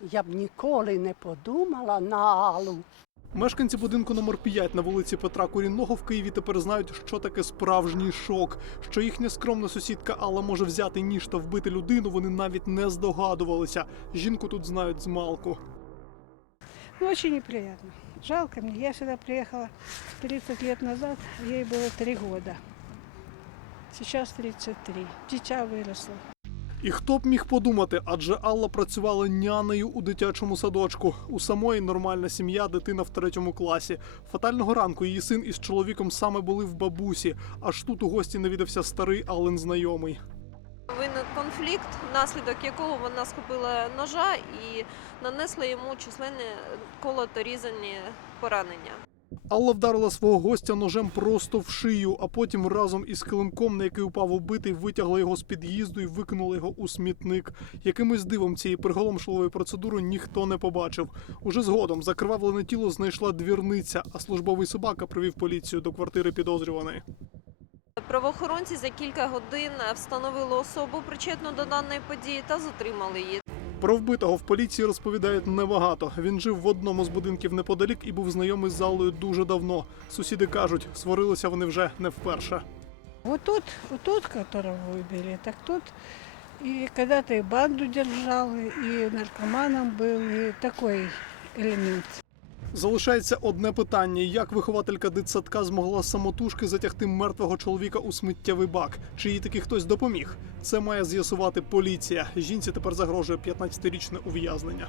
Я б ніколи не подумала на Аллу. Мешканці будинку номер 5 на вулиці Петра Курінного в Києві тепер знають, що таке справжній шок. Що їхня скромна сусідка Алла може взяти ніж та вбити людину, вони навіть не здогадувалися. Жінку тут знають з малку. Очень неприятно. Жалко мне. Я сюда приехала 30 лет назад, ей было 3 года. Сейчас 33. Дитя выросло. І хто б міг подумати, адже Алла працювала нянею у дитячому садочку. У самої нормальна сім'я, дитина в третьому класі. Фатального ранку її син із чоловіком саме були в бабусі. Аж тут у гості навідався старий Аллен знайомий. Виник конфлікт, внаслідок якого вона схопила ножа і нанесла йому численні колото-різані поранення. Алла вдарила свого гостя ножем просто в шию, а потім разом із килимком, на який упав убитий, витягла його з під'їзду і викинула його у смітник. Якимось дивом цієї приголомшливої процедури ніхто не побачив. Уже згодом закривавлене тіло знайшла двірниця, а службовий собака привів поліцію до квартири підозрюваної. Правоохоронці за кілька годин встановили особу причетну до даної події та затримали її. Про вбитого в поліції розповідають небагато. Він жив в одному з будинків неподалік і був знайомий з Аллою дуже давно. Сусіди кажуть, сварилися вони вже не вперше. Вот тот, вот тот, которого выбили, так тот и когда-то и банду держал, и наркоманом был, и такой элемент. Залишається одне питання: як вихователька дитсадка змогла самотужки затягти мертвого чоловіка у сміттєвий бак? Чи їй таки хтось допоміг? Це має з'ясувати поліція. Жінці тепер загрожує 15-річне ув'язнення.